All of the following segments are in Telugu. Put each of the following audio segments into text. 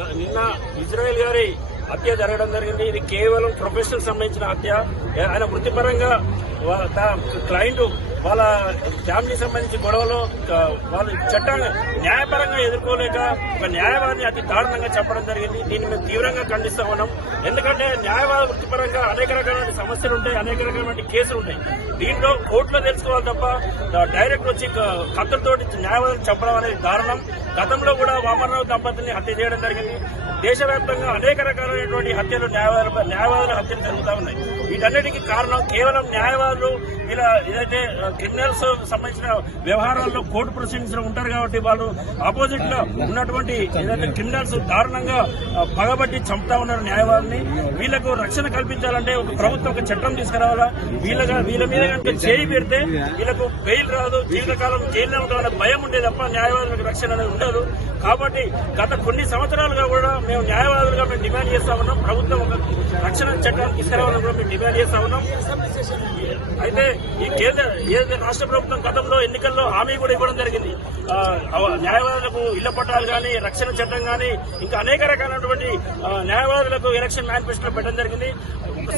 నిన్న ఇజ్రాయెల్ గారి హత్య జరగడం జరిగింది. ఇది కేవలం ప్రొఫెషనల్ సంబంధించిన హత్య. ఆయన వృత్తిపరంగా క్లయింట్ వాళ్ళ ఫ్యామిలీ సంబంధించి గొడవలు వాళ్ళు చట్టాన్ని న్యాయపరంగా ఎదుర్కోలేక ఒక న్యాయవాదిని అతి దారుణంగా చెప్పడం జరిగింది. దీన్ని మేము తీవ్రంగా ఖండిస్తా ఉన్నాం. ఎందుకంటే న్యాయవాద వృత్తిపరంగా అనేక రకాలైన సమస్యలు ఉంటాయి అనేక రకాలైన కేసులు ఉంటాయి. దీంట్లో కోర్టులో తెలుసుకోవాలి తప్ప డైరెక్ట్ వచ్చి క- కత్తులతోటి చెప్పడం అనేది దారుణం. గతంలో కూడా వామనరావు దంపతుల్ని హత్య చేయడం జరిగింది. దేశవ్యాప్తంగా అనేక రకాలైనటువంటి హత్యలు న్యాయవాదుల న్యాయవాదుల హత్యలు జరుగుతూ ఉన్నాయి. వీటన్నిటికీ కారణం కేవలం న్యాయవాదులు ఇలా ఏదైతే క్రిమినల్స్ సంబంధించిన వ్యవహారాల్లో కోర్టు ప్రొసీడింగ్స్లో ఉంటారు కాబట్టి వాళ్ళు ఆపోజిట్లో ఉన్నటువంటి ఏదైతే క్రిమినల్స్ దారుణంగా పగబట్టి చంపుతా ఉన్నారు న్యాయవాదుల్ని. వీళ్ళకు రక్షణ కల్పించాలంటే ఒక ప్రభుత్వం ఒక చట్టం తీసుకురావాలా? వీళ్ళగా వీళ్ళ మీద కనుక చేయి పెడితే వీళ్ళకు బెయిల్ రాదు. జీవితకాలం జైల్లో ఉంటామనే భయం ఉండే తప్ప న్యాయవాదులకు రక్షణ అనేది ఉండదు కాబట్టి గత కొన్ని సంవత్సరాలుగా కూడా మేము న్యాయవాదులుగా మేము డిమాండ్ చేస్తా ఉన్నాం. ప్రభుత్వం ఒక రక్షణ చట్టాన్ని తీసుకురావాలని కూడా మేము డిమాండ్ చేస్తా ఉన్నాం. అయితే ఈ కేంద్ర ఏదైతే రాష్ట్ర ప్రభుత్వం గతంలో ఎన్నికల్లో హామీ కూడా ఇవ్వడం జరిగింది. న్యాయవాదులకు ఇళ్ళ పట్టాలు కానీ రక్షణ చట్టం కానీ ఇంకా అనేక రకాలైనటువంటి న్యాయవాదులకు ఎలక్షన్ మేనిఫెస్టో పెట్టడం జరిగింది.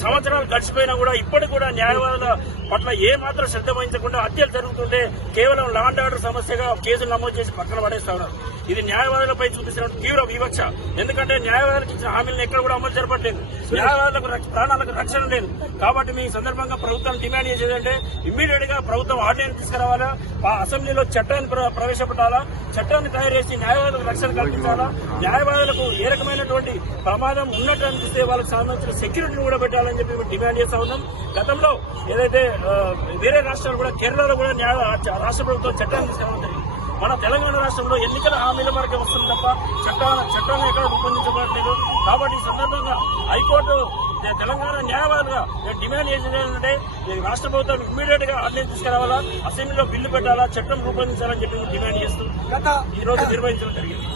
సంవత్సరాలు గడిచిపోయినా కూడా ఇప్పటికి కూడా న్యాయవాదుల పట్ల ఏ మాత్రం శ్రద్ధ వహించకుండా హత్యలు జరుగుతుంటే కేవలం లా అండ్ ఆర్డర్ సమస్యగా కేసులు నమోదు చేసి పక్కన పడేస్తా ఉన్నారు ఇది న్యాయవాదులపై చూపిస్తున్న తీవ్ర వివక్ష. ఎందుకంటే న్యాయవాదులకు ఇచ్చిన హామీలను ఎక్కడ కూడా అమలు జరపట్లేదు. న్యాయవాదులకు రక్ష- ప్రాణాలకు రక్షణ లేదు. కాబట్టి మీ సందర్భంగా ప్రభుత్వం డిమాండ్ చేసేదంటే ఇమ్మీడియట్గా ప్రభుత్వం ఆర్డినెన్స్ తీసుకురావాలా? అసెంబ్లీలో చట్టాన్ని ప్ర- ప్రవేశపెట్టాలా? చట్టాన్ని తయారు చేసి న్యాయవాదులకు రక్షణ కల్పించాలా? న్యాయవాదులకు ఏ రకమైనటువంటి ప్రమాదం ఉన్నట్టు అనిపిస్తే వాళ్ళకి సంబంధించిన సెక్యూరిటీని కూడా పెట్టాలని చెప్పి మేము డిమాండ్ చేస్తా ఉన్నాం. గతంలో ఏదైతే వేరే రాష్ట్రాలు కూడా కేరళలో కూడా న్యాయ రాష్ట్ర ప్రభుత్వం చట్టాన్ని తీసుకురావడం మన తెలంగాణ రాష్ట్రంలో ఎన్నికల హామీల వరకే వస్తుంది తప్ప చట్టాల చట్టాన్ని ఎక్కడ రూపొందించబడలేదు కాబట్టి ఈ సందర్భంగా హైకోర్టు తెలంగాణ న్యాయవాదులుగా మేము డిమాండ్ చేసేది ఏంటంటే రాష్ట్ర ప్రభుత్వం ఇమ్మీడియట్గా ఆర్డినెన్స్ తీసుకురావాలా? అసెంబ్లీలో బిల్లు పెట్టాలా? చట్టం రూపొందించాలని చెప్పి డిమాండ్ చేస్తూ ఈ రోజు నిర్వహించడం జరిగింది.